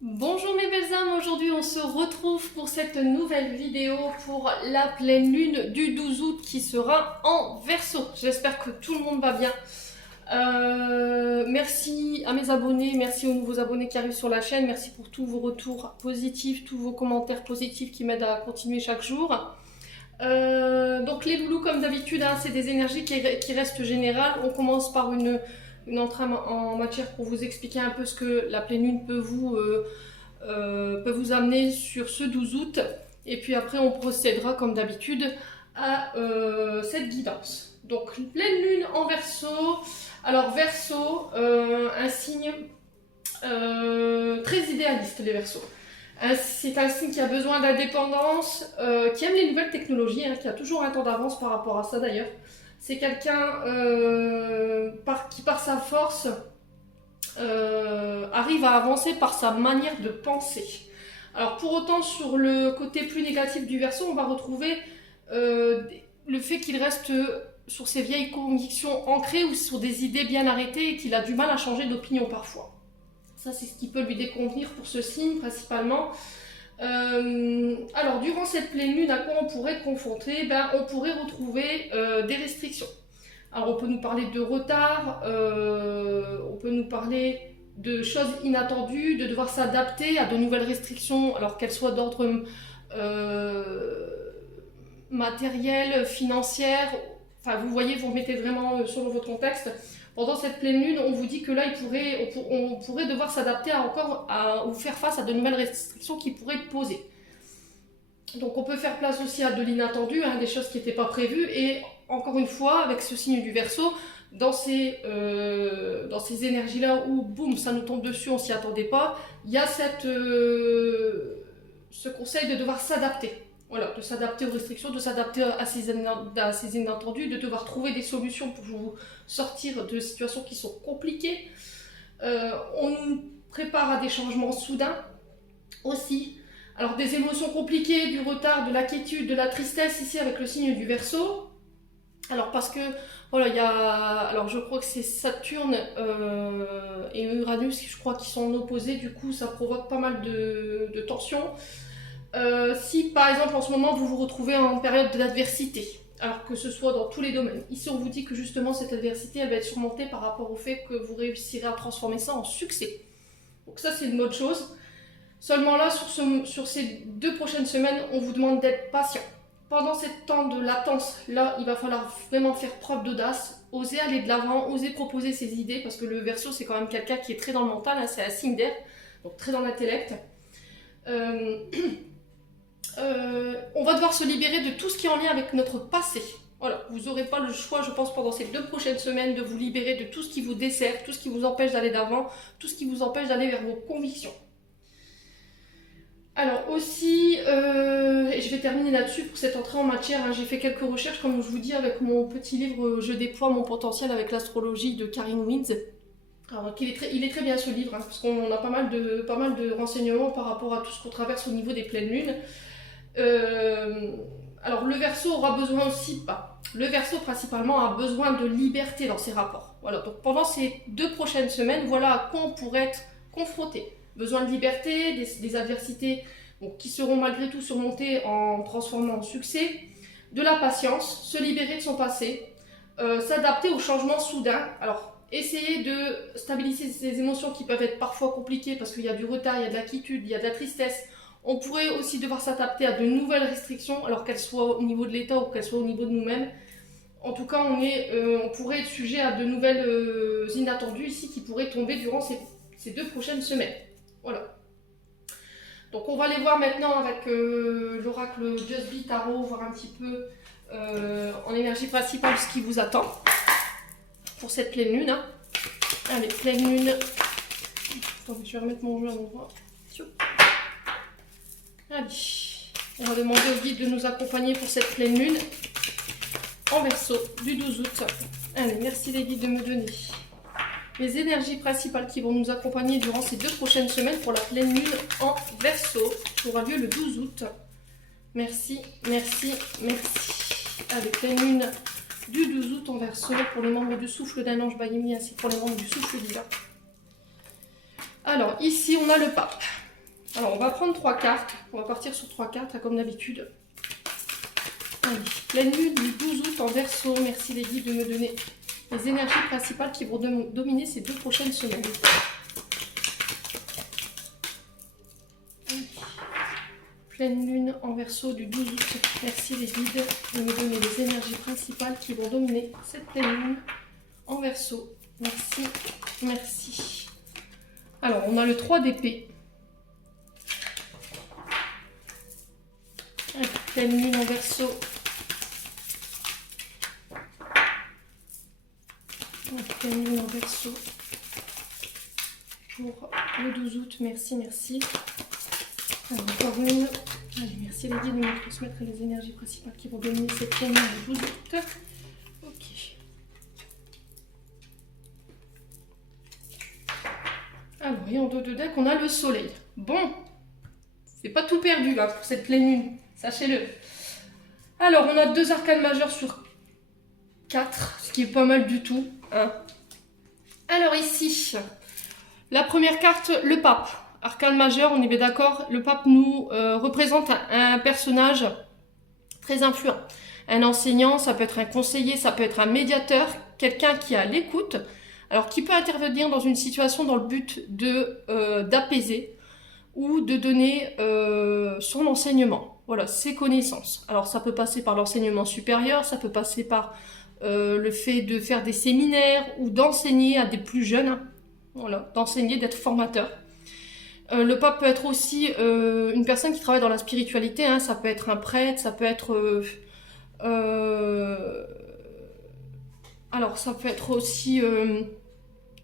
Bonjour mes belles âmes, aujourd'hui on se retrouve pour cette nouvelle vidéo pour la pleine lune du 12 août qui sera en Verseau. J'espère que tout le monde va bien. Merci à mes abonnés, merci aux nouveaux abonnés qui arrivent sur la chaîne, merci pour tous vos retours positifs, tous vos commentaires positifs qui m'aident à continuer chaque jour. Donc les loulous comme d'habitude, hein, c'est des énergies qui restent générales. On commence par une entrée en matière pour vous expliquer un peu ce que la pleine lune peut vous amener sur ce 12 août. Et puis après, on procédera comme d'habitude à cette guidance. Donc, pleine lune en Verseau. Alors, Verseau, un signe très idéaliste, les Verseaux. C'est un signe qui a besoin d'indépendance, qui aime les nouvelles technologies, hein, qui a toujours un temps d'avance par rapport à ça d'ailleurs. C'est quelqu'un qui, par sa force, arrive à avancer par sa manière de penser. Alors pour autant, sur le côté plus négatif du Verseau, on va retrouver le fait qu'il reste sur ses vieilles convictions ancrées ou sur des idées bien arrêtées et qu'il a du mal à changer d'opinion parfois. Ça, c'est ce qui peut lui déconvenir pour ce signe principalement. Alors durant cette pleine lune, à quoi on pourrait être confronté? On pourrait retrouver des restrictions. Alors on peut nous parler de retard, on peut nous parler de choses inattendues, de devoir s'adapter à de nouvelles restrictions, alors qu'elles soient d'ordre matériel, financière. Enfin vous voyez, vous remettez vraiment selon votre contexte. Pendant cette pleine lune, on vous dit que là, on pourrait devoir s'adapter ou faire face à de nouvelles restrictions qui pourraient être posées. Donc on peut faire place aussi à de l'inattendu, hein, des choses qui n'étaient pas prévues. Et encore une fois, avec ce signe du Verseau, dans ces énergies-là où, boum, ça nous tombe dessus, on ne s'y attendait pas, il y a ce conseil de devoir s'adapter. Voilà, de s'adapter aux restrictions, de s'adapter à ces inattendus, de devoir trouver des solutions pour vous sortir de situations qui sont compliquées. On nous prépare à des changements soudains aussi. Alors des émotions compliquées, du retard, de l'inquiétude, de la tristesse ici avec le signe du Verseau. Alors parce que voilà, alors je crois que c'est Saturne et Uranus, je crois, qui sont en opposé. Du coup, ça provoque pas mal de tensions. Si par exemple en ce moment vous vous retrouvez en période d'adversité, alors que ce soit dans tous les domaines, ici on vous dit que justement cette adversité elle va être surmontée par rapport au fait que vous réussirez à transformer ça en succès. Donc ça c'est une bonne chose. Seulement là, sur ces 2 prochaines semaines, on vous demande d'être patient. Pendant ce temps de latence, là, il va falloir vraiment faire preuve d'audace, oser aller de l'avant, oser proposer ses idées, parce que le Verseau, c'est quand même quelqu'un qui est très dans le mental, hein, c'est un signe d'air, donc très dans l'intellect. On va devoir se libérer de tout ce qui est en lien avec notre passé. Voilà, vous n'aurez pas le choix, je pense, pendant ces 2 prochaines semaines, de vous libérer de tout ce qui vous dessert, tout ce qui vous empêche d'aller d'avant, tout ce qui vous empêche d'aller vers vos convictions. Alors aussi, et je vais terminer là-dessus pour cette entrée en matière, hein, j'ai fait quelques recherches, comme je vous dis, avec mon petit livre Je déploie mon potentiel avec l'astrologie de Karin Wins. Alors, il est très bien ce livre, hein, parce qu'on a pas mal de renseignements par rapport à tout ce qu'on traverse au niveau des pleines lunes. Alors le Verseau aura besoin aussi, le Verseau principalement a besoin de liberté dans ses rapports. Voilà, donc pendant ces 2 prochaines semaines, voilà à quoi on pourrait être confronté. Besoin de liberté, des adversités qui seront malgré tout surmontées en transformant en succès, de la patience, se libérer de son passé, s'adapter aux changements soudains. Alors, essayer de stabiliser ces émotions qui peuvent être parfois compliquées parce qu'il y a du retard, il y a de l'inquiétude, il y a de la tristesse. On pourrait aussi devoir s'adapter à de nouvelles restrictions, alors qu'elles soient au niveau de l'État ou qu'elles soient au niveau de nous-mêmes. En tout cas, on pourrait être sujet à de nouvelles inattendues ici qui pourraient tomber durant ces 2 prochaines semaines. Voilà. Donc on va aller voir maintenant avec l'oracle Just Be Tarot, voir un petit peu en énergie principale ce qui vous attend pour cette pleine lune. Hein. Allez, pleine lune. Attendez, je vais remettre mon jeu à l'endroit. Allez, on va demander au guide de nous accompagner pour cette pleine lune en Verseau du 12 août. Allez, merci les guides de me donner les énergies principales qui vont nous accompagner durant ces 2 prochaines semaines pour la pleine lune en Verseau, qui aura lieu le 12 août. Merci, merci, merci. Allez, pleine lune du 12 août en Verseau pour les membres du souffle d'un ange Bayémi ainsi que pour les membres du souffle divin. Alors, ici, on a le pape. Alors, on va prendre 3 cartes. On va partir sur 3 cartes, hein, comme d'habitude. Allez, pleine lune du 12 août en Verseau. Merci les guides de me donner les énergies principales qui vont dominer ces 2 prochaines semaines. Allez. Pleine lune en Verseau du 12 août. Merci les guides de me donner les énergies principales qui vont dominer cette pleine lune en Verseau. Merci, merci. Alors, on a le 3 d'épée. Pleine lune en Verseau. Pleine lune en Verseau. Pour le 12 août. Merci, merci. Alors, encore une. Allez, merci les guides de me transmettre les énergies principales qui vont dominer cette pleine lune du 12 août. Ok. Alors, et en dos de deck, on a le soleil. Bon, c'est pas tout perdu là pour cette pleine lune. Sachez-le. Alors, on a 2 arcanes majeures sur 4, ce qui est pas mal du tout. Hein. Alors ici, la première carte, le pape. Arcane majeur, on est bien d'accord. Le pape nous représente un personnage très influent. Un enseignant, ça peut être un conseiller, ça peut être un médiateur, quelqu'un qui a l'écoute, alors qui peut intervenir dans une situation dans le but d'apaiser ou de donner son enseignement. Voilà, ses connaissances. Alors ça peut passer par l'enseignement supérieur, ça peut passer par le fait de faire des séminaires ou d'enseigner à des plus jeunes. Voilà, d'enseigner, d'être formateur. Le pape peut être aussi une personne qui travaille dans la spiritualité, hein. Ça peut être un prêtre, ça peut être... alors ça peut être aussi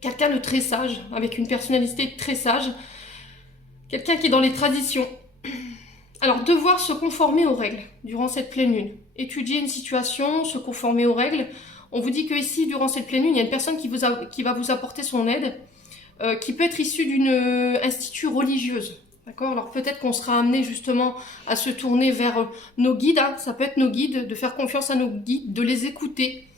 quelqu'un de très sage, avec une personnalité très sage. Quelqu'un qui est dans les traditions. Alors, devoir se conformer aux règles durant cette pleine lune. Étudier une situation, se conformer aux règles. On vous dit que ici, durant cette pleine lune, il y a une personne qui va vous apporter son aide, qui peut être issue d'une institut religieuse. D'accord? Alors, peut-être qu'on sera amené justement à se tourner vers nos guides. Hein. Ça peut être nos guides, de faire confiance à nos guides, de les écouter.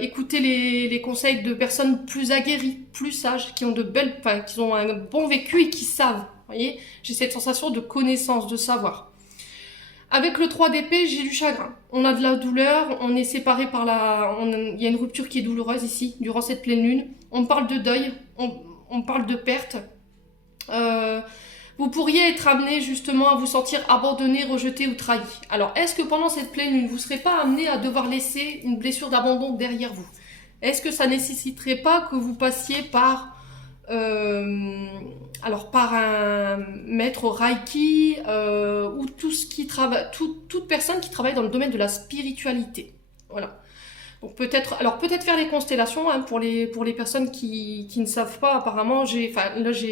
Écouter les conseils de personnes plus aguerries, plus sages, qui ont qui ont un bon vécu et qui savent. Vous voyez, j'ai cette sensation de connaissance, de savoir. Avec le 3 d'épée, j'ai du chagrin. On a de la douleur, on est séparé par il y a une rupture qui est douloureuse ici, durant cette pleine lune. On parle de deuil, on parle de perte. Vous pourriez être amené justement à vous sentir abandonné, rejeté ou trahi. Alors, est-ce que pendant cette pleine lune, vous ne serez pas amené à devoir laisser une blessure d'abandon derrière vous? Est-ce que ça nécessiterait pas que vous passiez par un maître Reiki ou toute personne qui travaille dans le domaine de la spiritualité. Voilà. Donc peut-être faire les constellations, hein, pour les personnes qui ne savent pas. Apparemment, j'ai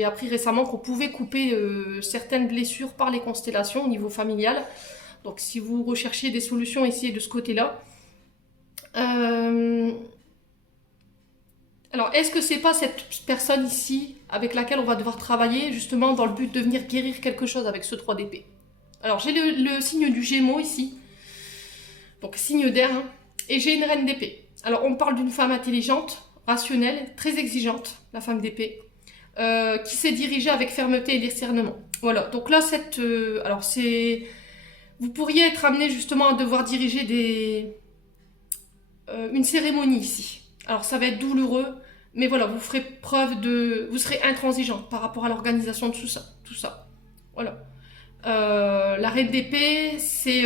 appris récemment qu'on pouvait couper certaines blessures par les constellations au niveau familial. Donc si vous recherchez des solutions, essayez de ce côté-là. Alors, est-ce que c'est pas cette personne ici avec laquelle on va devoir travailler justement dans le but de venir guérir quelque chose avec ce 3 d'épée? Alors, j'ai le signe du Gémeaux ici, donc signe d'air, hein, et j'ai une reine d'épée. Alors, on parle d'une femme intelligente, rationnelle, très exigeante, la femme d'épée, qui s'est dirigée avec fermeté et discernement. Voilà, donc là, vous pourriez être amené justement à devoir diriger une cérémonie ici. Alors ça va être douloureux, mais voilà, vous serez intransigeant par rapport à l'organisation de tout ça. Voilà. La reine d'épée, c'est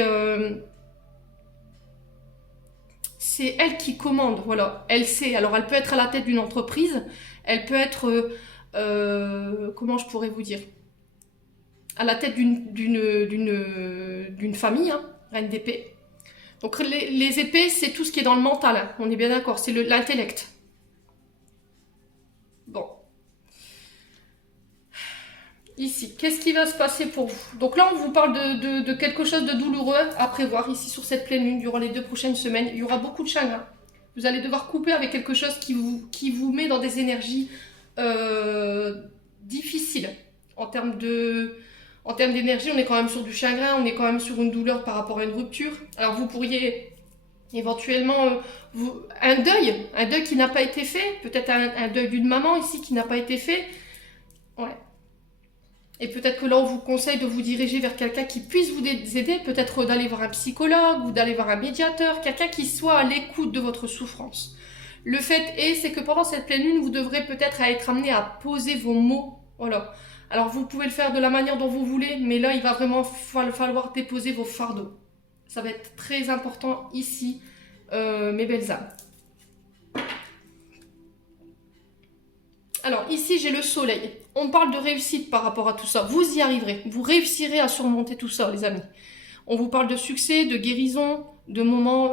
elle qui commande, voilà. Elle sait, alors elle peut être à la tête d'une entreprise, elle peut être, comment je pourrais vous dire, à la tête d'une famille, hein, reine d'épée. Donc les épées, c'est tout ce qui est dans le mental, hein. On est bien d'accord, c'est l'intellect. Bon. Ici, qu'est-ce qui va se passer pour vous? Donc là, on vous parle de quelque chose de douloureux à prévoir ici sur cette pleine lune durant les 2 prochaines semaines. Il y aura beaucoup de chagrin. Vous allez devoir couper avec quelque chose qui vous met dans des énergies difficiles en termes d'énergie. On est quand même sur du chagrin, on est quand même sur une douleur par rapport à une rupture. Alors vous pourriez éventuellement un deuil qui n'a pas été fait, peut-être un deuil d'une maman ici qui n'a pas été fait. Ouais. Et peut-être que là, on vous conseille de vous diriger vers quelqu'un qui puisse vous aider, peut-être d'aller voir un psychologue ou d'aller voir un médiateur, quelqu'un qui soit à l'écoute de votre souffrance. Le fait est, c'est que pendant cette pleine lune, vous devrez peut-être être amené à poser vos mots. Voilà. Alors, vous pouvez le faire de la manière dont vous voulez, mais là, il va vraiment falloir déposer vos fardeaux. Ça va être très important ici, mes belles âmes. Alors, ici, j'ai le soleil. On parle de réussite par rapport à tout ça. Vous y arriverez. Vous réussirez à surmonter tout ça, les amis. On vous parle de succès, de guérison, de moments...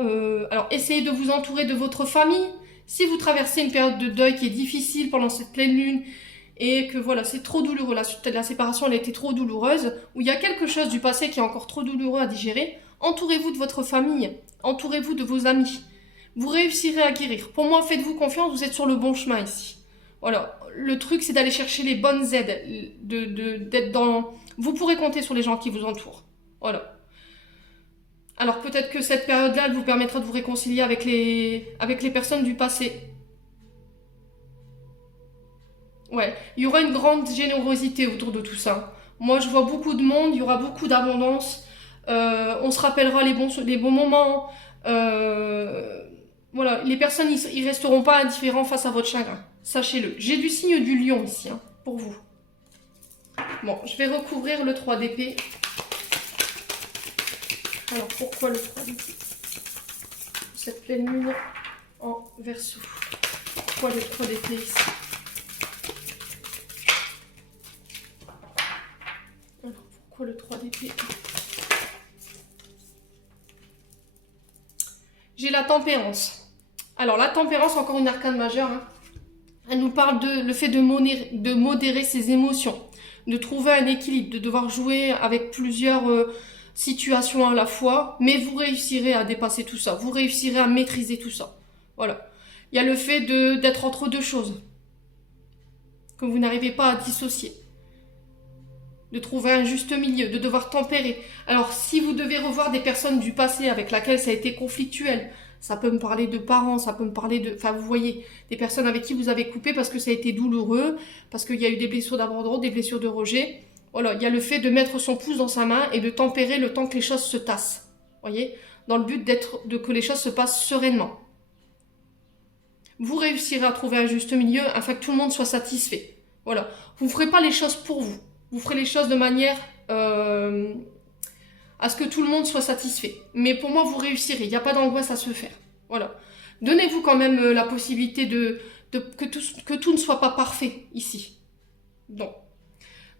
Alors, essayez de vous entourer de votre famille. Si vous traversez une période de deuil qui est difficile pendant cette pleine lune, et que voilà, c'est trop douloureux, la séparation, elle a été trop douloureuse, ou il y a quelque chose du passé qui est encore trop douloureux à digérer, entourez-vous de votre famille, entourez-vous de vos amis. Vous réussirez à guérir. Pour moi, faites-vous confiance, vous êtes sur le bon chemin ici. Voilà, le truc c'est d'aller chercher les bonnes aides, d'être dans... Vous pourrez compter sur les gens qui vous entourent. Voilà. Alors peut-être que cette période-là, elle vous permettra de vous réconcilier avec les personnes du passé. Ouais, il y aura une grande générosité autour de tout ça. Moi, je vois beaucoup de monde, il y aura beaucoup d'abondance. On se rappellera les bons moments. Voilà, les personnes, ils resteront pas indifférents face à votre chagrin. Sachez-le. J'ai du signe du lion ici, hein, pour vous. Bon, je vais recouvrir le 3 d'épée. Alors, pourquoi le 3 d'épée? Cette pleine lune en Verseau. Pourquoi le 3 d'épée ici? Alors, pourquoi le 3 d'épée? J'ai la tempérance. Alors, la tempérance, encore une arcane majeure, hein. Elle nous parle de le fait de modérer ses émotions, de trouver un équilibre, de devoir jouer avec plusieurs situations à la fois, mais vous réussirez à dépasser tout ça, vous réussirez à maîtriser tout ça. Voilà. Il y a le fait d'être entre deux choses, que vous n'arrivez pas à dissocier, de trouver un juste milieu, de devoir tempérer. Alors, si vous devez revoir des personnes du passé avec lesquelles ça a été conflictuel, ça peut me parler de parents, ça peut me parler de... Enfin, vous voyez, des personnes avec qui vous avez coupé parce que ça a été douloureux, parce qu'il y a eu des blessures d'abandon, des blessures de rejet. Voilà, il y a le fait de mettre son pouce dans sa main et de tempérer le temps que les choses se tassent. Vous voyez, dans le but que les choses se passent sereinement. Vous réussirez à trouver un juste milieu afin que tout le monde soit satisfait. Voilà, vous ne ferez pas les choses pour vous. Vous ferez les choses de manière... à ce que tout le monde soit satisfait. Mais pour moi, vous réussirez. Il n'y a pas d'angoisse à se faire. Voilà. Donnez-vous quand même la possibilité que tout ne soit pas parfait ici. Donc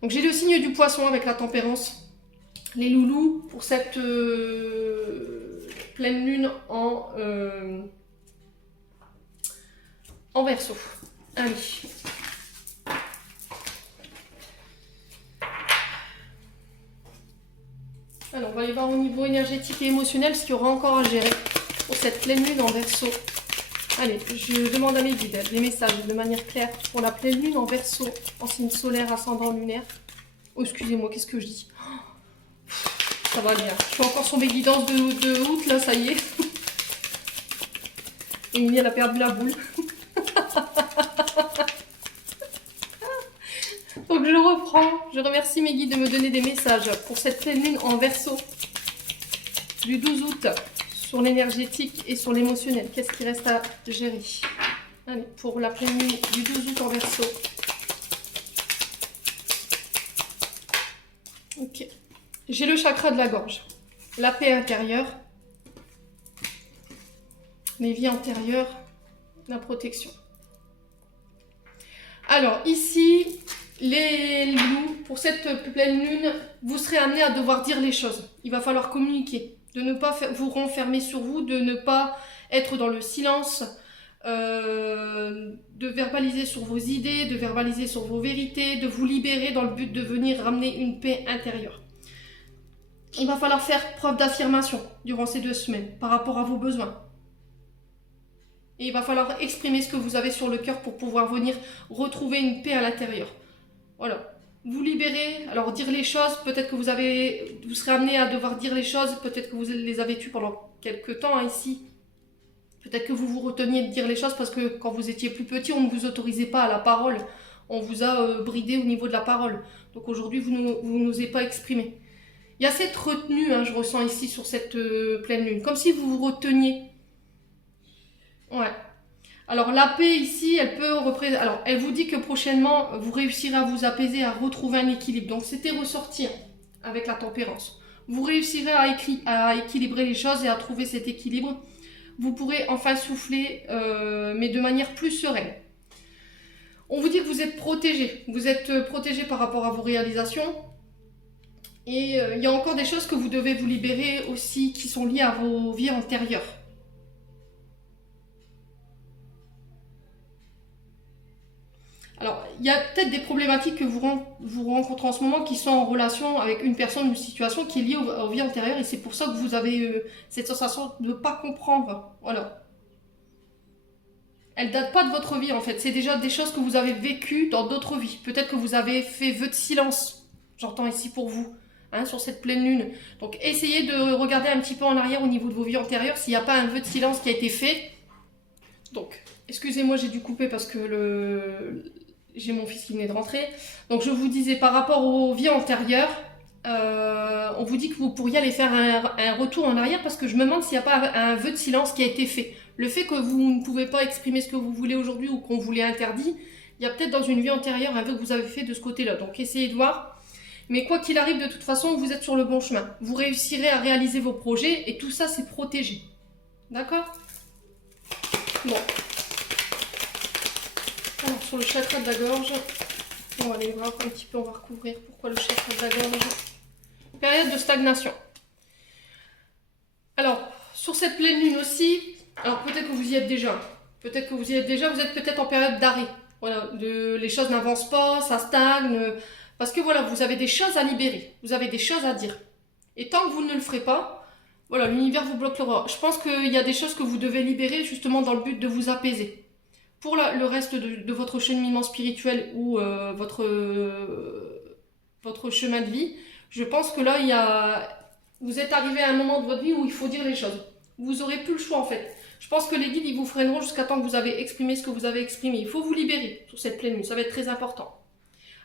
j'ai le signe du poisson avec la tempérance. Les loulous pour cette pleine lune en Verseau. Allez. Alors, on va aller voir au niveau énergétique et émotionnel ce qu'il y aura encore à gérer pour cette pleine lune en Verseau. Allez, je demande à mes guides des messages de manière claire pour la pleine lune en Verseau, en signe solaire, ascendant lunaire. Oh, excusez-moi, qu'est-ce que je dis? Ça va bien. Je suis encore sur mes guidances de août, là, ça y est. Émilie, elle a perdu la boule. Donc je reprends, je remercie mes guides de me donner des messages pour cette pleine lune en Verseau du 12 août sur l'énergétique et sur l'émotionnel. Qu'est-ce qui reste à gérer? Allez, pour la pleine lune du 12 août en Verseau. Ok. J'ai le chakra de la gorge, la paix intérieure, les vies antérieures, la protection. Alors ici... Les loups, pour cette pleine lune, vous serez amenés à devoir dire les choses. Il va falloir communiquer, de ne pas vous renfermer sur vous, de ne pas être dans le silence, de verbaliser sur vos idées, de verbaliser sur vos vérités, de vous libérer dans le but de venir ramener une paix intérieure. Il va falloir faire preuve d'affirmation durant ces 2 semaines par rapport à vos besoins. Et il va falloir exprimer ce que vous avez sur le cœur pour pouvoir venir retrouver une paix à l'intérieur. Voilà, vous libérez, alors dire les choses, peut-être que vous serez amené à devoir dire les choses, peut-être que vous les avez tues pendant quelques temps hein, ici. Peut-être que vous vous reteniez de dire les choses parce que quand vous étiez plus petit, on ne vous autorisait pas à la parole. On vous a bridé au niveau de la parole. Donc aujourd'hui, vous n'osez pas exprimer. Il y a cette retenue, hein, je ressens ici sur cette pleine lune. Comme si vous vous reteniez. Ouais. Alors la paix ici, elle peut représenter... Alors elle vous dit que prochainement, vous réussirez à vous apaiser, à retrouver un équilibre. Donc c'était ressortir avec la tempérance. Vous réussirez à équilibrer les choses et à trouver cet équilibre. Vous pourrez enfin souffler, mais de manière plus sereine. On vous dit que vous êtes protégé. Vous êtes protégé par rapport à vos réalisations. Et il y a encore des choses que vous devez vous libérer aussi qui sont liées à vos vies antérieures. Alors, il y a peut-être des problématiques que vous rencontrez en ce moment qui sont en relation avec une personne ou une situation qui est liée aux vies antérieures et c'est pour ça que vous avez cette sensation de ne pas comprendre. Voilà. Elle ne date pas de votre vie en fait, c'est déjà des choses que vous avez vécues dans d'autres vies. Peut-être que vous avez fait vœu de silence, j'entends ici pour vous, hein, sur cette pleine lune. Donc essayez de regarder un petit peu en arrière au niveau de vos vies antérieures s'il n'y a pas un vœu de silence qui a été fait. Donc, excusez-moi, j'ai dû couper parce que j'ai mon fils qui venait de rentrer. Donc je vous disais, par rapport aux vies antérieures, on vous dit que vous pourriez aller faire un retour en arrière parce que je me demande s'il n'y a pas un vœu de silence qui a été fait. Le fait que vous ne pouvez pas exprimer ce que vous voulez aujourd'hui ou qu'on vous l'ait interdit, il y a peut-être dans une vie antérieure un vœu que vous avez fait de ce côté-là. Donc essayez de voir. Mais quoi qu'il arrive, de toute façon, vous êtes sur le bon chemin. Vous réussirez à réaliser vos projets et tout ça, c'est protégé. D'accord ? Bon. Alors, sur le chakra de la gorge, on va aller voir un petit peu, on va recouvrir pourquoi le chakra de la gorge. Période de stagnation. Alors, sur cette pleine lune aussi, alors peut-être que vous y êtes déjà. Peut-être que vous y êtes déjà, vous êtes peut-être en période d'arrêt. Voilà, les choses n'avancent pas, ça stagne. Parce que voilà, vous avez des choses à libérer, vous avez des choses à dire. Et tant que vous ne le ferez pas, voilà, l'univers vous bloquera. Je pense qu'il y a des choses que vous devez libérer justement dans le but de vous apaiser. Pour le reste de votre cheminement spirituel ou votre chemin de vie, je pense que là, vous êtes arrivé à un moment de votre vie où il faut dire les choses. Vous n'aurez plus le choix en fait. Je pense que les guides, ils vous freineront jusqu'à temps que vous avez exprimé ce que vous avez exprimé. Il faut vous libérer sur cette pleine lune, ça va être très important.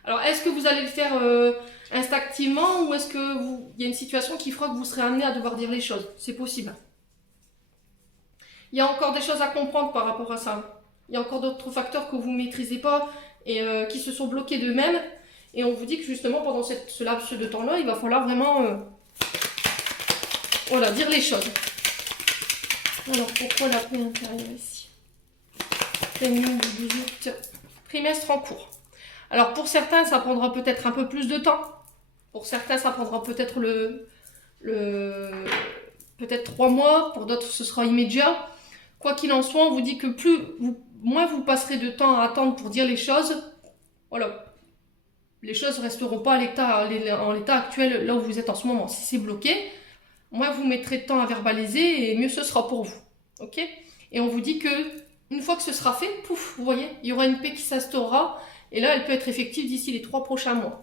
Alors, est-ce que vous allez le faire instinctivement ou est-ce qu'il y a une situation qui fera que vous serez amené à devoir dire les choses? C'est possible. Il y a encore des choses à comprendre par rapport à ça. Il y a encore d'autres facteurs que vous ne maîtrisez pas et qui se sont bloqués d'eux-mêmes. Et on vous dit que justement, pendant ce laps de temps-là, il va falloir vraiment voilà, dire les choses. Alors, pourquoi la paix intérieure ici? Pleine lune du 18, trimestre en cours. Alors, pour certains, ça prendra peut-être un peu plus de temps. Pour certains, ça prendra peut-être peut-être 3 mois. Pour d'autres, ce sera immédiat. Quoi qu'il en soit, on vous dit que moins vous passerez de temps à attendre pour dire les choses, voilà, les choses ne resteront pas en l'état actuel, là où vous êtes en ce moment. Si c'est bloqué, moins vous mettrez de temps à verbaliser et mieux ce sera pour vous. Ok ? Et on vous dit que une fois que ce sera fait, pouf, vous voyez, il y aura une paix qui s'instaurera et là, elle peut être effective d'ici les 3 prochains mois.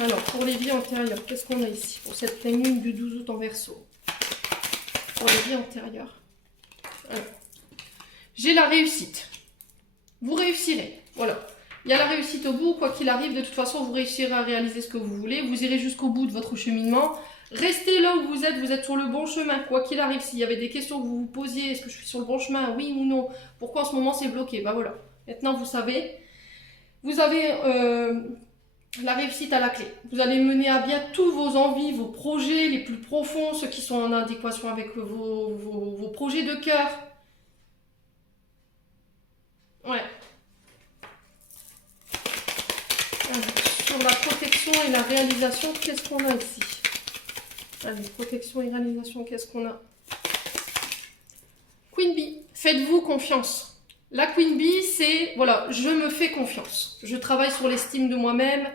Alors, pour les vies antérieures, qu'est-ce qu'on a ici? Pour cette pleine lune du 12 août en Verseau. Pour les vies antérieures. Alors, j'ai la réussite. Vous réussirez. Voilà. Il y a la réussite au bout. Quoi qu'il arrive, de toute façon, vous réussirez à réaliser ce que vous voulez. Vous irez jusqu'au bout de votre cheminement. Restez là où vous êtes sur le bon chemin. Quoi qu'il arrive, s'il y avait des questions que vous vous posiez, est-ce que je suis sur le bon chemin? Oui ou non? Pourquoi en ce moment c'est bloqué? Ben voilà. Maintenant, vous savez. Vous avez la réussite à la clé. Vous allez mener à bien tous vos envies, vos projets les plus profonds, ceux qui sont en adéquation avec vos projets de cœur. Ouais. Alors, sur la protection et la réalisation, qu'est-ce qu'on a ici? Allez, protection et réalisation, qu'est-ce qu'on a? Queen Bee, faites-vous confiance. La Queen Bee, c'est, voilà, je me fais confiance. Je travaille sur l'estime de moi-même,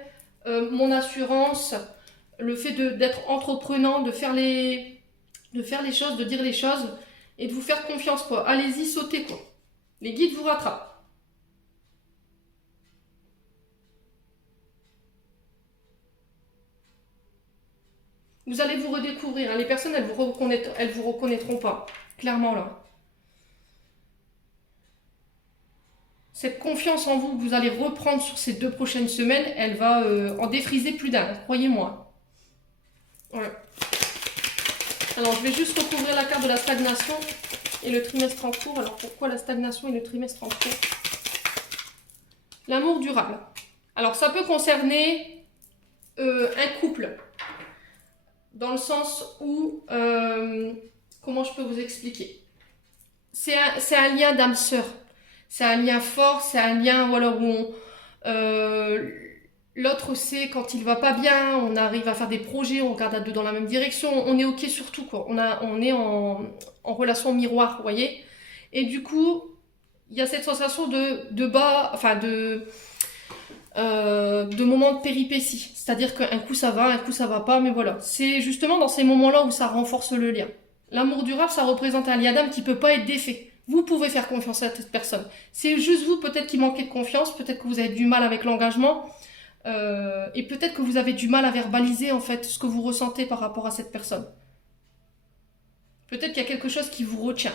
mon assurance, le fait d'être entreprenant, de faire les choses, de dire les choses et de vous faire confiance, quoi. Allez-y, sautez, quoi. Les guides vous rattrapent. Vous allez vous redécouvrir. Hein. Les personnes, elles vous reconnaîtront pas. Clairement, là. cette confiance en vous que vous allez reprendre sur ces 2 prochaines semaines, elle va en défriser plus d'un, croyez-moi. Ouais. Alors, je vais juste recouvrir la carte de la stagnation et le trimestre en cours. Alors, pourquoi la stagnation et le trimestre en cours? L'amour durable. Alors, ça peut concerner un couple. Dans le sens où... comment je peux vous expliquer? C'est un lien d'âme sœur. C'est un lien fort, c'est un lien voilà, où l'autre sait quand il va pas bien, on arrive à faire des projets, on regarde à deux dans la même direction, on est ok sur tout, quoi. On est en relation miroir, vous voyez. Et du coup, il y a cette sensation de bas, enfin de moments de péripéties. C'est-à-dire qu'un coup ça va, un coup ça va pas, mais voilà. C'est justement dans ces moments-là où ça renforce le lien. L'amour durable, ça représente un lien d'âme qui peut pas être défait. Vous pouvez faire confiance à cette personne. C'est juste vous, peut-être, qui manquez de confiance, peut-être que vous avez du mal avec l'engagement, et peut-être que vous avez du mal à verbaliser, en fait, ce que vous ressentez par rapport à cette personne. Peut-être qu'il y a quelque chose qui vous retient.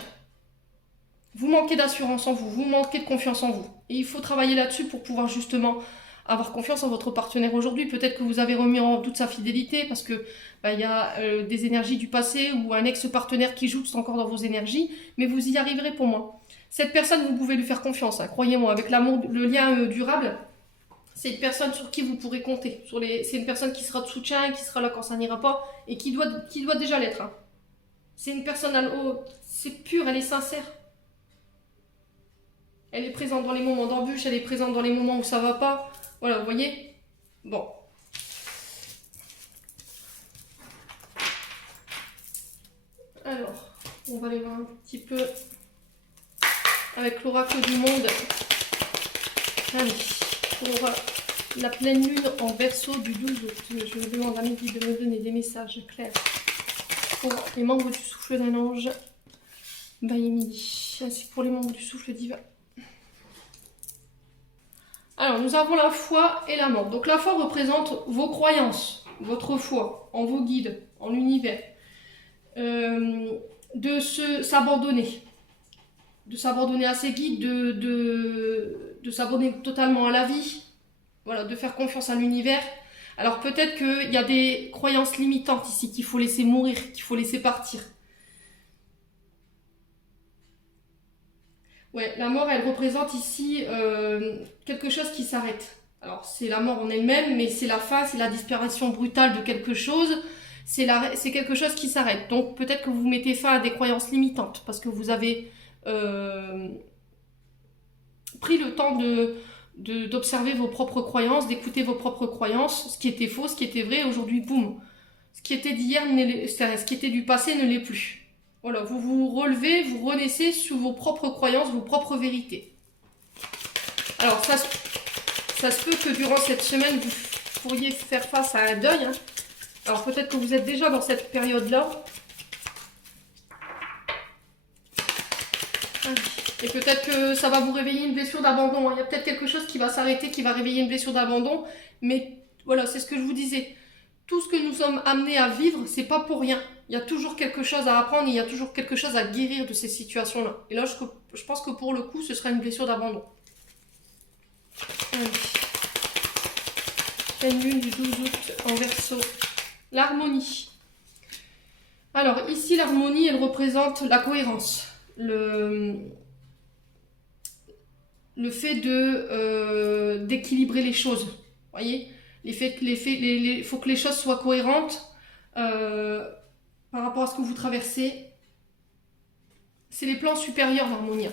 Vous manquez d'assurance en vous, vous manquez de confiance en vous. Et il faut travailler là-dessus pour pouvoir justement avoir confiance en votre partenaire aujourd'hui. Peut-être que vous avez remis en doute sa fidélité parce que y a des énergies du passé ou un ex-partenaire qui joue encore dans vos énergies, mais vous y arriverez pour moi. Cette personne, vous pouvez lui faire confiance, hein, croyez-moi, avec l'amour, le lien durable, c'est une personne sur qui vous pourrez compter. C'est une personne qui sera de soutien, qui sera là quand ça n'ira pas et qui doit déjà l'être. Hein. C'est une personne, c'est pur, elle est sincère. Elle est présente dans les moments d'embûche, elle est présente dans les moments où ça va pas. Voilà, vous voyez? Bon. Alors, on va aller voir un petit peu avec l'oracle du monde. Allez, pour la pleine lune en Verseau du 12 août, je demande à Mehdi de me donner des messages clairs pour les membres du souffle d'un ange. By Mehdi, ainsi que pour les membres du souffle divin. Alors, nous avons la foi et la mort. Donc, la foi représente vos croyances, votre foi en vos guides, en l'univers. De s'abandonner. De s'abandonner à ses guides, de s'abandonner totalement à la vie. Voilà, de faire confiance à l'univers. Alors, peut-être qu'il y a des croyances limitantes ici qu'il faut laisser mourir, qu'il faut laisser partir. Ouais, la mort, elle représente ici quelque chose qui s'arrête. Alors, c'est la mort en elle-même, mais c'est la fin, c'est la disparition brutale de quelque chose. C'est quelque chose qui s'arrête. Donc, peut-être que vous mettez fin à des croyances limitantes, parce que vous avez pris le temps d'observer vos propres croyances, d'écouter vos propres croyances, ce qui était faux, ce qui était vrai. Aujourd'hui, boum, ce qui était d'hier, ce qui était du passé ne l'est plus. Voilà, vous vous relevez, vous renaissez sur vos propres croyances, vos propres vérités. Alors, ça se peut que durant cette semaine, vous pourriez faire face à un deuil. Hein. Alors, peut-être que vous êtes déjà dans cette période-là. Et peut-être que ça va vous réveiller une blessure d'abandon. Hein. Il y a peut-être quelque chose qui va s'arrêter, qui va réveiller une blessure d'abandon. Mais voilà, c'est ce que je vous disais. Tout ce que nous sommes amenés à vivre, c'est pas pour rien. Il y a toujours quelque chose à apprendre, il y a toujours quelque chose à guérir de ces situations-là. Et là, je pense que pour le coup, ce sera une blessure d'abandon. Pleine lune du 12 août en Verseau. L'harmonie. Alors, ici, l'harmonie, elle représente la cohérence. Le fait d'équilibrer les choses. Vous voyez ? Il faut que les choses soient cohérentes par rapport à ce que vous traversez. C'est les plans supérieurs d'harmonie.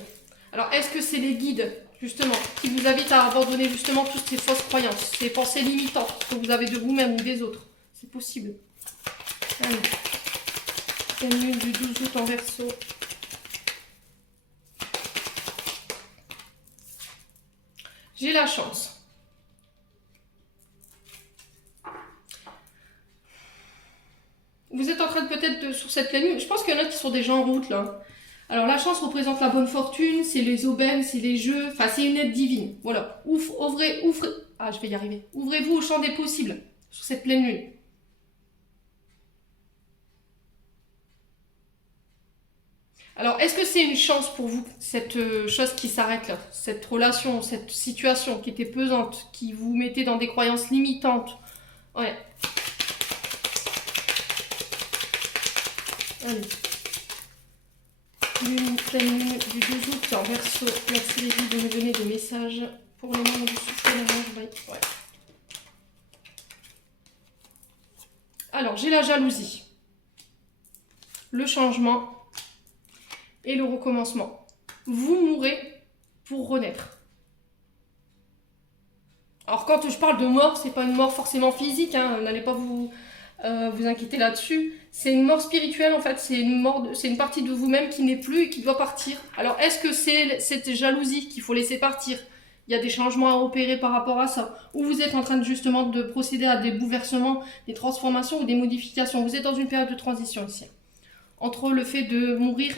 Alors, est-ce que c'est les guides, justement, qui vous invitent à abandonner justement toutes ces fausses croyances, ces pensées limitantes que vous avez de vous-même ou des autres? C'est possible. Allez. Pleine lune du 12 août en Verseau. J'ai la chance. Vous êtes en train de peut-être sur cette pleine lune, je pense qu'il y en a qui sont déjà en route là. Alors la chance représente la bonne fortune, c'est les aubaines, c'est les jeux, enfin c'est une aide divine. Voilà, je vais y arriver. Ouvrez-vous au champ des possibles sur cette pleine lune. Alors, est-ce que c'est une chance pour vous, cette chose qui s'arrête là, cette relation, cette situation qui était pesante, qui vous mettait dans des croyances limitantes? Ouais. Allez. Lune, pleine lune du 2 août en Verseau. Merci les guides de me donner des messages pour les membres du souffle de la manche. Ouais. Alors, j'ai la jalousie, le changement et le recommencement. Vous mourrez pour renaître. Alors quand je parle de mort, c'est pas une mort forcément physique, hein, n'allez pas vous inquiéter là-dessus. C'est une mort spirituelle en fait, c'est une partie de vous-même qui n'est plus et qui doit partir. Alors est-ce que c'est cette jalousie qu'il faut laisser partir? Il y a des changements à opérer par rapport à ça. Ou vous êtes en train justement de procéder à des bouleversements, des transformations ou des modifications. Vous êtes dans une période de transition ici. Entre le fait de mourir,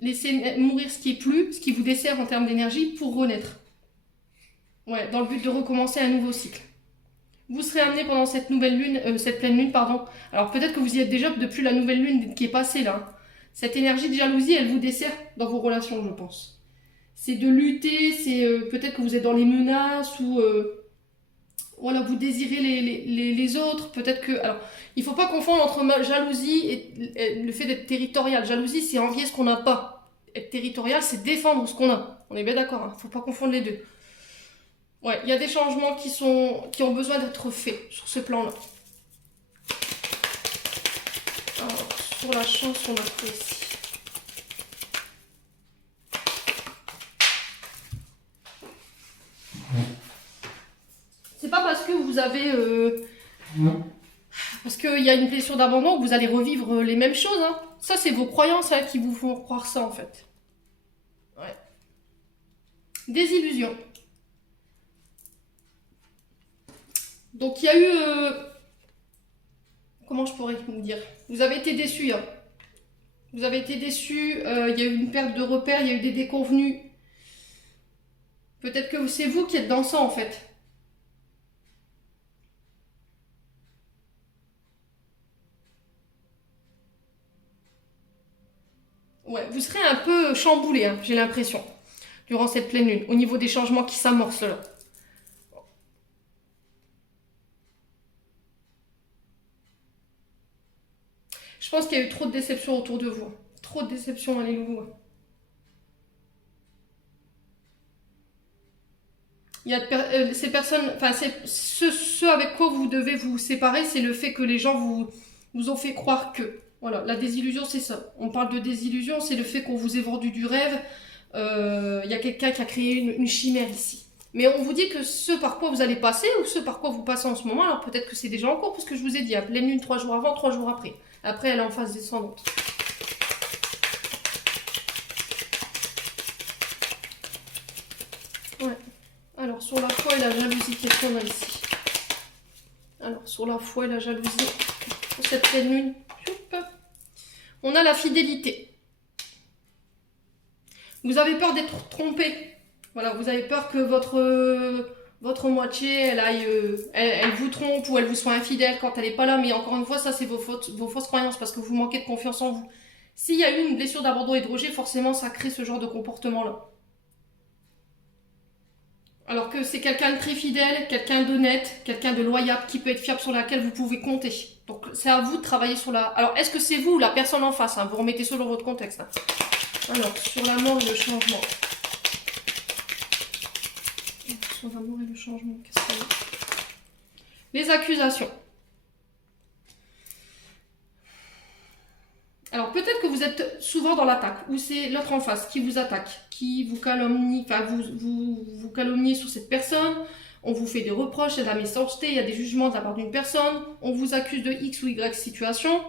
laisser mourir ce qui est plus, ce qui vous dessert en termes d'énergie pour renaître. Ouais, dans le but de recommencer un nouveau cycle. Vous serez amené pendant cette nouvelle lune, cette pleine lune, pardon. Alors peut-être que vous y êtes déjà depuis la nouvelle lune qui est passée là. Cette énergie de jalousie, elle vous dessert dans vos relations, je pense. C'est de lutter, c'est peut-être que vous êtes dans les menaces ou voilà, vous désirez les autres. Peut-être que, alors, il faut pas confondre entre jalousie et le fait d'être territorial. Jalousie, c'est envier ce qu'on n'a pas. Être territorial, c'est défendre ce qu'on a. On est bien d'accord, hein, faut pas confondre les deux. Ouais, il y a des changements qui ont besoin d'être faits sur ce plan-là. Alors, sur la chance, on a fait ici. C'est pas parce que vous avez... parce qu'il y a une blessure d'abandon que vous allez revivre les mêmes choses. Hein. Ça, c'est vos croyances hein, qui vous font croire ça, en fait. Ouais. Désillusion. Donc, il y a eu... comment je pourrais vous dire? Vous avez été déçus. Hein. Vous avez été déçus. Il y a eu une perte de repères. Il y a eu des déconvenus. Peut-être que c'est vous qui êtes dans ça, en fait. Ouais, vous serez un peu chamboulé, hein, j'ai l'impression, durant cette pleine lune, au niveau des changements qui s'amorcent là. Je pense qu'il y a eu trop de déceptions autour de vous. Trop de déceptions, alléluia. Il y a ces personnes, enfin, ceux avec quoi vous devez vous séparer, c'est le fait que les gens vous ont fait croire que. Voilà, la désillusion, c'est ça. On parle de désillusion, c'est le fait qu'on vous ait vendu du rêve. Il y a quelqu'un qui a créé une chimère ici. Mais on vous dit que ce par quoi vous allez passer, ou ce par quoi vous passez en ce moment, alors peut-être que c'est déjà en cours, parce que je vous ai dit, pleine lune 3 jours avant, 3 jours après. Après, elle est en phase descendante. Ouais. Alors, sur la foi et la jalousie, qu'est-ce qu'on a ici? Alors, sur la foi et la jalousie, pour cette pleine lune, on a la fidélité. Vous avez peur d'être trompé. Voilà, vous avez peur que votre moitié, elle vous trompe ou elle vous soit infidèle quand elle n'est pas là. Mais encore une fois, ça, c'est vos fausses croyances parce que vous manquez de confiance en vous. S'il y a eu une blessure d'abandon et de rejet, forcément, ça crée ce genre de comportement-là. Alors que c'est quelqu'un de très fidèle, quelqu'un d'honnête, quelqu'un de loyal, qui peut être fiable, sur laquelle vous pouvez compter. Donc c'est à vous de travailler sur la... Alors est-ce que c'est vous ou la personne en face hein? Vous remettez ça dans votre contexte. Hein. Alors, sur la mort et le changement. Sur la mort et le changement, qu'est-ce qu'on a? Les accusations. Alors peut-être que vous êtes souvent dans l'attaque, ou c'est l'autre en face qui vous attaque, qui vous calomnie, enfin vous calomniez sur cette personne, on vous fait des reproches, il y a de la méchanceté, il y a des jugements de la part d'une personne, on vous accuse de X ou Y situation,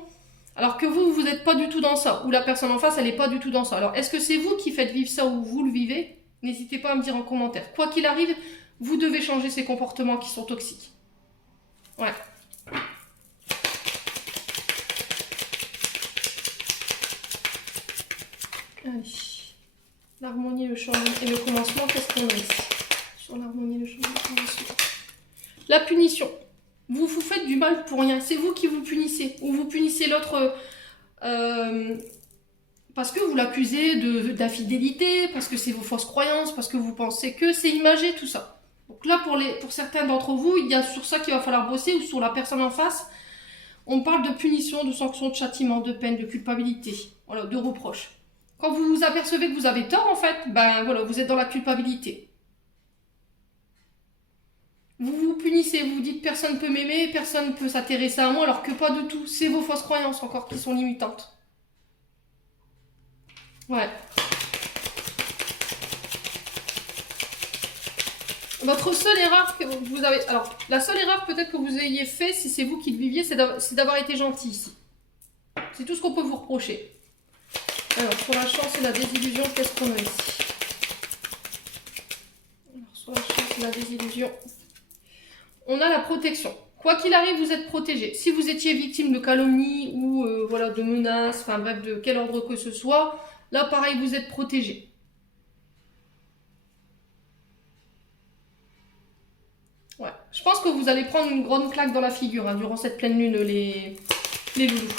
alors que vous n'êtes pas du tout dans ça, ou la personne en face, elle n'est pas du tout dans ça. Alors est-ce que c'est vous qui faites vivre ça ou vous le vivez? N'hésitez pas à me dire en commentaire. Quoi qu'il arrive, vous devez changer ces comportements qui sont toxiques. Ouais. Allez, l'harmonie, le changement et le commencement, qu'est-ce qu'on a ici? Sur l'harmonie, le changement et le commencement. La punition. Vous vous faites du mal pour rien. C'est vous qui vous punissez. Ou vous punissez l'autre parce que vous l'accusez d'infidélité, parce que c'est vos fausses croyances, parce que vous pensez que c'est imagé, tout ça. Donc là, pour certains d'entre vous, il y a sur ça qu'il va falloir bosser, ou sur la personne en face. On parle de punition, de sanction, de châtiment, de peine, de culpabilité, voilà, de reproche. Quand vous vous apercevez que vous avez tort, en fait, ben voilà, vous êtes dans la culpabilité. Vous vous punissez, vous vous dites personne ne peut m'aimer, personne ne peut s'intéresser à moi, alors que pas du tout. C'est vos fausses croyances encore qui sont limitantes. Ouais. Votre seule erreur que vous avez... Alors, la seule erreur peut-être que vous ayez fait, si c'est vous qui le viviez, c'est d'avoir été gentil ici. C'est tout ce qu'on peut vous reprocher. Alors, sur la chance et la désillusion, qu'est-ce qu'on a ici? Alors, sur la chance et la désillusion, on a la protection. Quoi qu'il arrive, vous êtes protégé. Si vous étiez victime de calomnie ou voilà, de menaces, enfin bref, de quel ordre que ce soit, là, pareil, vous êtes protégé. Ouais. Je pense que vous allez prendre une grande claque dans la figure hein, durant cette pleine lune, les loulous.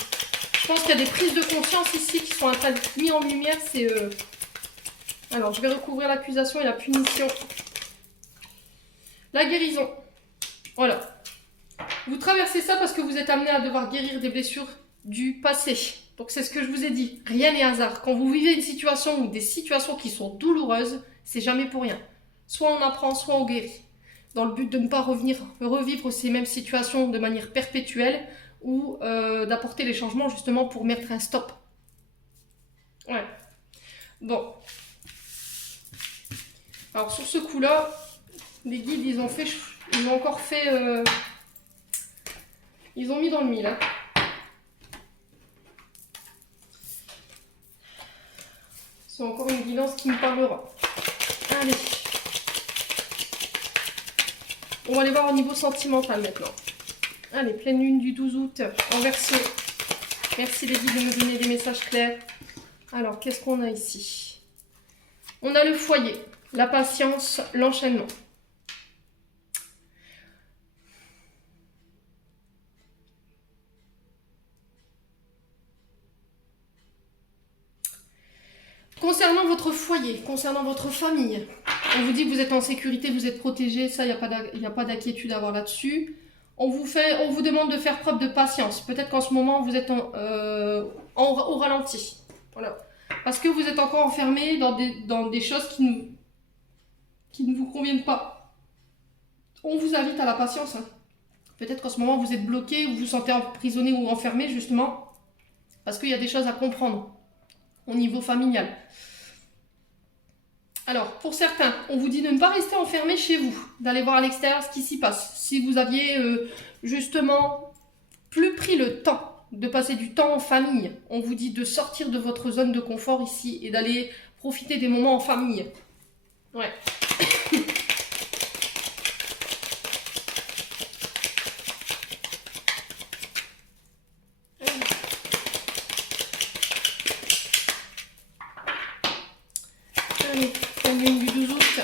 Je pense qu'il y a des prises de conscience ici qui sont en train d'être mises en lumière. C'est Alors, je vais recouvrir l'accusation et la punition. La guérison. Voilà. Vous traversez ça parce que vous êtes amené à devoir guérir des blessures du passé. Donc, c'est ce que je vous ai dit. Rien n'est hasard. Quand vous vivez une situation ou des situations qui sont douloureuses, c'est jamais pour rien. Soit on apprend, soit on guérit. Dans le but de ne pas revivre ces mêmes situations de manière perpétuelle ou d'apporter les changements justement pour mettre un stop. Ouais. Bon. Alors sur ce coup-là, les guides, ils ont encore fait... ils ont mis dans le mille. Hein. C'est encore une guidance qui me parlera. Allez. On va aller voir au niveau sentimental maintenant. Allez, pleine lune du 12 août en Verseau. Merci les guides de me donner des messages clairs. Alors, qu'est-ce qu'on a ici? On a le foyer, la patience, l'enchaînement. Concernant votre foyer, concernant votre famille, on vous dit que vous êtes en sécurité, vous êtes protégé, ça, il n'y a pas d'inquiétude à avoir là-dessus. On vous demande de faire preuve de patience. Peut-être qu'en ce moment, vous êtes au ralenti. Voilà. Parce que vous êtes encore enfermé dans des choses qui ne vous conviennent pas. On vous invite à la patience. Hein. Peut-être qu'en ce moment, vous êtes bloqué, vous vous sentez emprisonné ou enfermé, justement, parce qu'il y a des choses à comprendre au niveau familial. Alors, pour certains, on vous dit de ne pas rester enfermé chez vous, d'aller voir à l'extérieur ce qui s'y passe. Si vous aviez justement plus pris le temps de passer du temps en famille, on vous dit de sortir de votre zone de confort ici et d'aller profiter des moments en famille. Ouais. Allez, la lune du 12 août.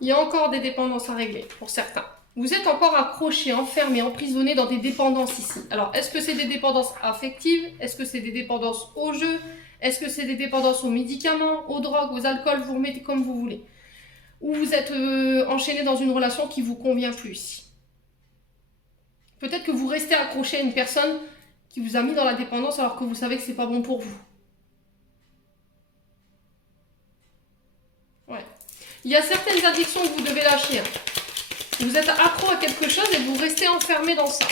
Il y a encore des dépendances à régler pour certains. Vous êtes encore accroché, enfermé, emprisonné dans des dépendances ici. Alors, est-ce que c'est des dépendances affectives? Est-ce que c'est des dépendances au jeu? Est-ce que c'est des dépendances aux médicaments, aux drogues, aux alcools? Vous remettez comme vous voulez. Ou vous êtes enchaîné dans une relation qui ne vous convient plus ici. Peut-être que vous restez accroché à une personne qui vous a mis dans la dépendance alors que vous savez que c'est pas bon pour vous. Ouais. Il y a certaines addictions que vous devez lâcher. Hein. Vous êtes accro à quelque chose et vous restez enfermé dans ça.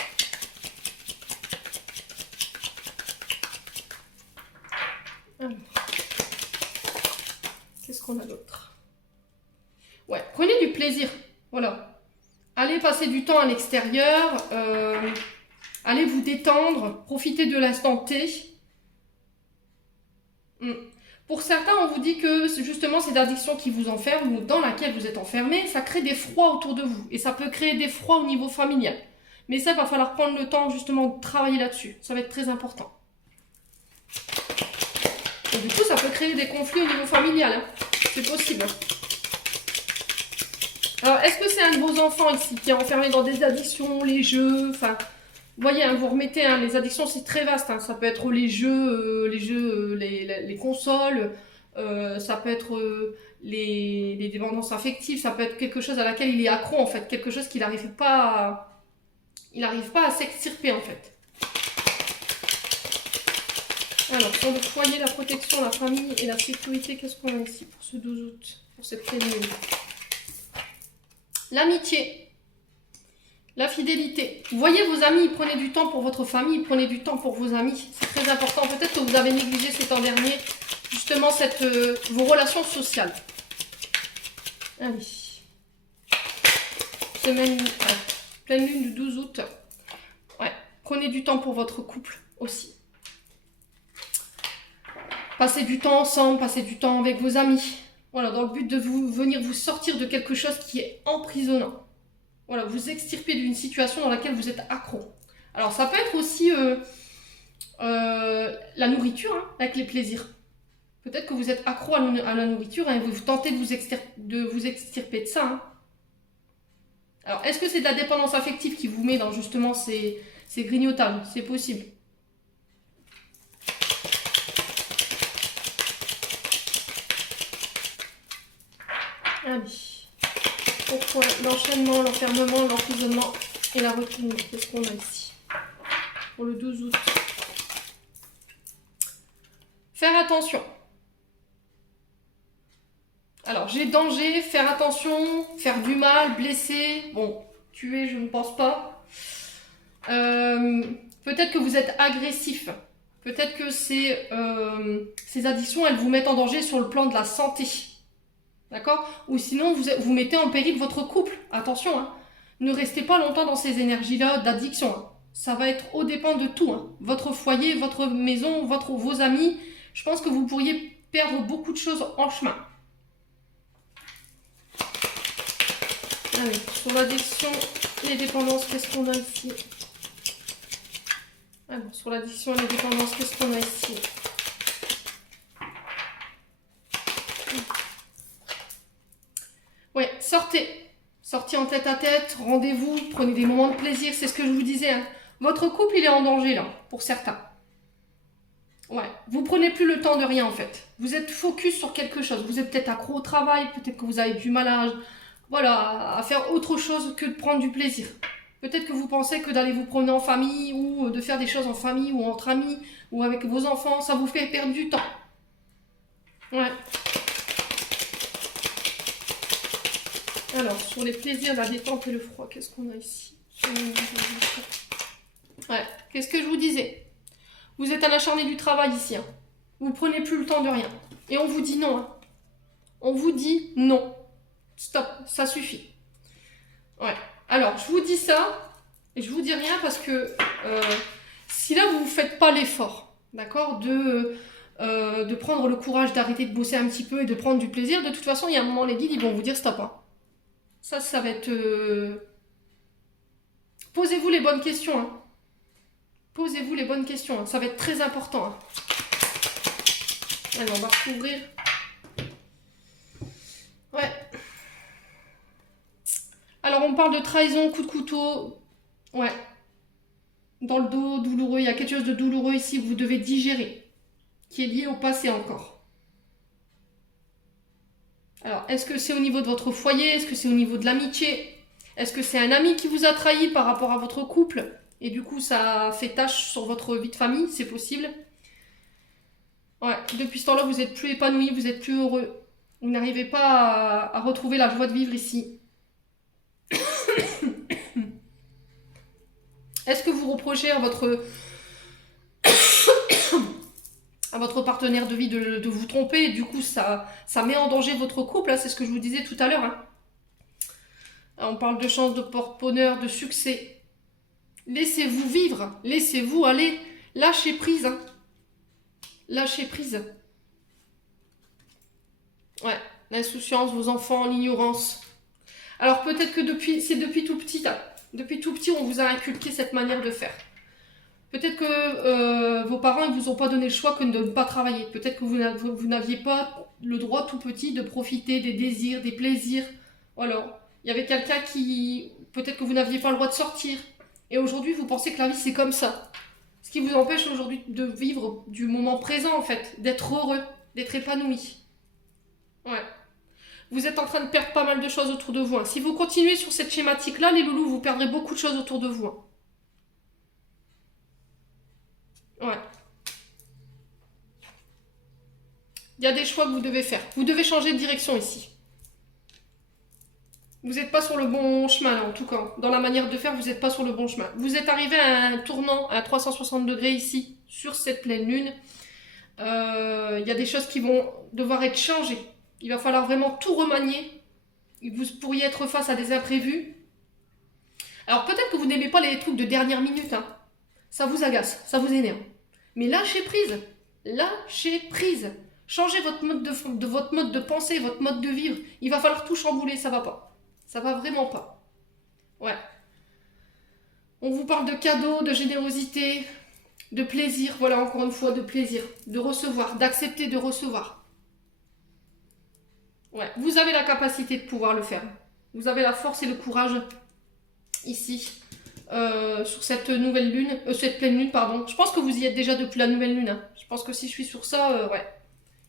Qu'est-ce qu'on a d'autre? Ouais, prenez du plaisir. Voilà. Allez passer du temps à l'extérieur. Allez vous détendre. Profitez de l'instant T. Pour certains, on vous dit que justement cette addiction qui vous enferme ou dans laquelle vous êtes enfermé, ça crée des froids autour de vous. Et ça peut créer des froids au niveau familial. Mais ça, il va falloir prendre le temps justement de travailler là-dessus. Ça va être très important. Et du coup, ça peut créer des conflits au niveau familial. Hein. C'est possible. Alors, est-ce que c'est un de vos enfants ici qui est enfermé dans des addictions, les jeux, enfin, Vous voyez, hein, vous remettez, hein, les addictions, c'est très vaste. Hein. Ça peut être les jeux, les consoles, ça peut être les dépendances affectives, ça peut être quelque chose à laquelle il est accro, en fait. Quelque chose qu'il n'arrive pas à s'extirper, en fait. Alors, sur le foyer, la protection, la famille et la sécurité, qu'est-ce qu'on a ici pour ce 12 août, pour cette pleine lune? L'amitié, la fidélité. Vous voyez vos amis, prenez du temps pour votre famille, prenez du temps pour vos amis. C'est très important. Peut-être que vous avez négligé ces temps derniers, justement, vos relations sociales. Allez. Semaine, pleine lune du 12 août. Ouais. Prenez du temps pour votre couple aussi. Passez du temps ensemble, passez du temps avec vos amis. Voilà, dans le but de venir vous sortir de quelque chose qui est emprisonnant. Voilà, vous extirper d'une situation dans laquelle vous êtes accro. Alors, ça peut être aussi la nourriture, hein, avec les plaisirs. Peut-être que vous êtes accro à la nourriture et vous tentez de vous extirper de ça. Hein. Alors, est-ce que c'est de la dépendance affective qui vous met dans justement ces grignotages? C'est possible. Allez. Pourquoi l'enchaînement, l'enfermement, l'emprisonnement et la routine? Qu'est-ce qu'on a ici pour le 12 août? Faire attention. Alors, j'ai danger, faire attention, faire du mal, blesser. Bon, tuer, je ne pense pas. Peut-être que vous êtes agressif. Peut-être que ces addictions, elles vous mettent en danger sur le plan de la santé. D'accord? Ou sinon, vous mettez en péril votre couple. Attention, hein. Ne restez pas longtemps dans ces énergies-là d'addiction. Hein. Ça va être au dépend de tout. Hein. Votre foyer, votre maison, vos amis. Je pense que vous pourriez perdre beaucoup de choses en chemin. Allez, sur l'addiction et les dépendances, qu'est-ce qu'on a ici? Alors, sur l'addiction et les dépendances, qu'est-ce qu'on a ici? Ouais, sortez. Sortez en tête à tête, rendez-vous, prenez des moments de plaisir, c'est ce que je vous disais. Hein. Votre couple, il est en danger, là, pour certains. Ouais, vous prenez plus le temps de rien, en fait. Vous êtes focus sur quelque chose. Vous êtes peut-être accro au travail, peut-être que vous avez du mal à faire autre chose que de prendre du plaisir. Peut-être que vous pensez que d'aller vous promener en famille, ou de faire des choses en famille, ou entre amis, ou avec vos enfants, ça vous fait perdre du temps. Ouais. Alors, sur les plaisirs, la détente et le froid, qu'est-ce qu'on a ici? Ouais, qu'est-ce que je vous disais? Vous êtes un acharné du travail ici. Hein. Vous prenez plus le temps de rien. Et on vous dit non. Hein. On vous dit non. Stop, ça suffit. Ouais. Alors, je vous dis ça, et je vous dis rien parce que si là, vous ne faites pas l'effort, d'accord, de prendre le courage d'arrêter de bosser un petit peu et de prendre du plaisir, de toute façon, il y a un moment, les guides, ils vont vous dire stop. Hein. Ça va être... Posez-vous les bonnes questions. Hein. Posez-vous les bonnes questions. Hein. Ça va être très important. Hein. Allez, on va recouvrir. Ouais. Alors, on parle de trahison, coup de couteau. Ouais. Dans le dos, douloureux. Il y a quelque chose de douloureux ici que vous devez digérer. Qui est lié au passé encore. Alors, est-ce que c'est au niveau de votre foyer? Est-ce que c'est au niveau de l'amitié? Est-ce que c'est un ami qui vous a trahi par rapport à votre couple? Et du coup, ça fait tâche sur votre vie de famille? C'est possible. Ouais, depuis ce temps-là, vous n'êtes plus épanoui, vous n'êtes plus heureux. Vous n'arrivez pas à retrouver la joie de vivre ici. Est-ce que vous reprochez à votre partenaire de vie de vous tromper, et du coup ça met en danger votre couple, hein, c'est ce que je vous disais tout à l'heure. Hein. On parle de chance, de porte-bonheur, de succès. Laissez-vous vivre, laissez-vous aller, lâchez prise. Hein. Lâchez prise. Ouais, l'insouciance, vos enfants, l'ignorance. Alors peut-être que depuis tout petit, hein. Depuis tout petit, on vous a inculqué cette manière de faire. Peut-être que vos parents ne vous ont pas donné le choix que de ne pas travailler. Peut-être que vous n'aviez pas le droit tout petit de profiter des désirs, des plaisirs. Voilà. Il y avait quelqu'un qui... Peut-être que vous n'aviez pas le droit de sortir. Et aujourd'hui, vous pensez que la vie, c'est comme ça. Ce qui vous empêche aujourd'hui de vivre du moment présent, en fait. D'être heureux, d'être épanoui. Ouais. Vous êtes en train de perdre pas mal de choses autour de vous. Hein. Si vous continuez sur cette schématique-là, les loulous, vous perdrez beaucoup de choses autour de vous. Hein. Ouais. Il y a des choix que vous devez faire. Vous devez changer de direction ici. Vous n'êtes pas sur le bon chemin, là, en tout cas. Dans la manière de faire, vous n'êtes pas sur le bon chemin. Vous êtes arrivé à un tournant à 360 degrés ici, sur cette pleine lune. Il y a des choses qui vont devoir être changées. Il va falloir vraiment tout remanier. Vous pourriez être face à des imprévus. Alors peut-être que vous n'aimez pas les trucs de dernière minute. Hein. Ça vous agace, ça vous énerve. Mais lâchez prise. Lâchez prise. Changez votre mode de pensée, votre mode de vivre. Il va falloir tout chambouler, ça va pas. Ça va vraiment pas. Ouais. On vous parle de cadeaux, de générosité, de plaisir. Voilà, encore une fois, de plaisir. De recevoir, d'accepter de recevoir. Ouais, vous avez la capacité de pouvoir le faire. Vous avez la force et le courage ici, sur cette nouvelle lune, cette pleine lune, pardon. Je pense que vous y êtes déjà depuis la nouvelle lune. Hein. Je pense que si je suis sur ça, ouais.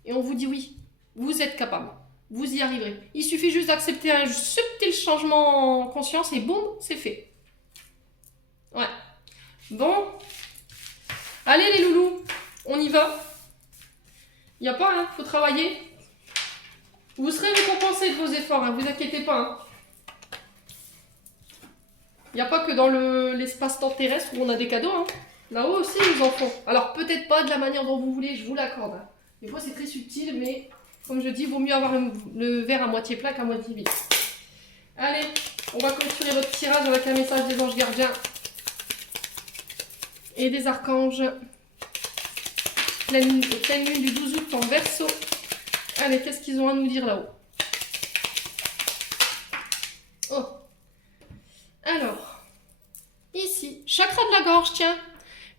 Et on vous dit oui, vous êtes capable. Vous y arriverez. Il suffit juste d'accepter un subtil changement en conscience et boum, c'est fait. Ouais. Bon. Allez les loulous, on y va. Il n'y a pas, hein, faut travailler. Vous serez récompensés de vos efforts, hein, vous inquiétez pas. Hein. Il n'y a pas que dans l'espace-temps terrestre où on a des cadeaux. Hein. Là-haut aussi, ils en font. Alors peut-être pas de la manière dont vous voulez, je vous l'accorde. Hein. Des fois, c'est très subtil, mais comme je dis, il vaut mieux avoir le verre à moitié plein qu'à moitié vide. Allez, on va clôturer votre tirage avec un message des anges gardiens et des archanges. Pleine lune du 12 août en Verseau. Allez, qu'est-ce qu'ils ont à nous dire là-haut? Oh. Alors, ici, chakra de la gorge, tiens.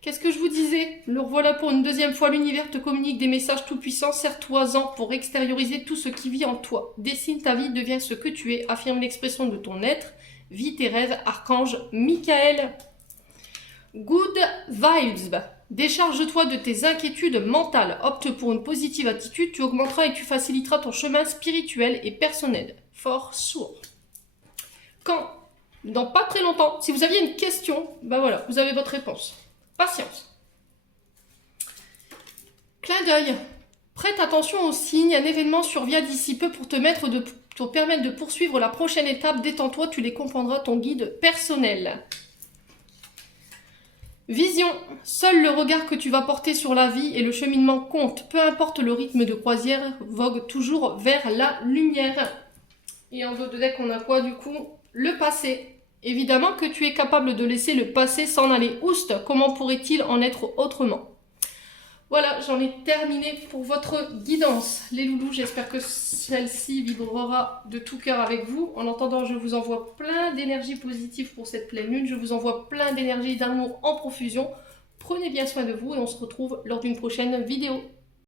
Qu'est-ce que je vous disais? Le revoilà pour une deuxième fois, l'univers te communique des messages tout-puissants. Serre-toi-en pour extérioriser tout ce qui vit en toi. Dessine ta vie, deviens ce que tu es. Affirme l'expression de ton être. Vis tes rêves, archange Michael. Good vibes. Décharge-toi de tes inquiétudes mentales. Opte pour une positive attitude. Tu augmenteras et tu faciliteras ton chemin spirituel et personnel. Fort sourd. Quand, dans pas très longtemps, si vous aviez une question, ben voilà, vous avez votre réponse. Patience. Clin d'œil. Prête attention aux signes. Un événement survient d'ici peu pour te permettre de poursuivre la prochaine étape. Détends-toi, tu les comprendras, ton guide personnel. Vision. Seul le regard que tu vas porter sur la vie et le cheminement compte. Peu importe le rythme de croisière, vogue toujours vers la lumière. Et en dos de deck, on a quoi du coup? Le passé. Évidemment que tu es capable de laisser le passé s'en aller. Oust, comment pourrait-il en être autrement? Voilà, j'en ai terminé pour votre guidance. Les loulous, j'espère que celle-ci vibrera de tout cœur avec vous. En attendant, je vous envoie plein d'énergie positive pour cette pleine lune. Je vous envoie plein d'énergie d'amour en profusion. Prenez bien soin de vous et on se retrouve lors d'une prochaine vidéo.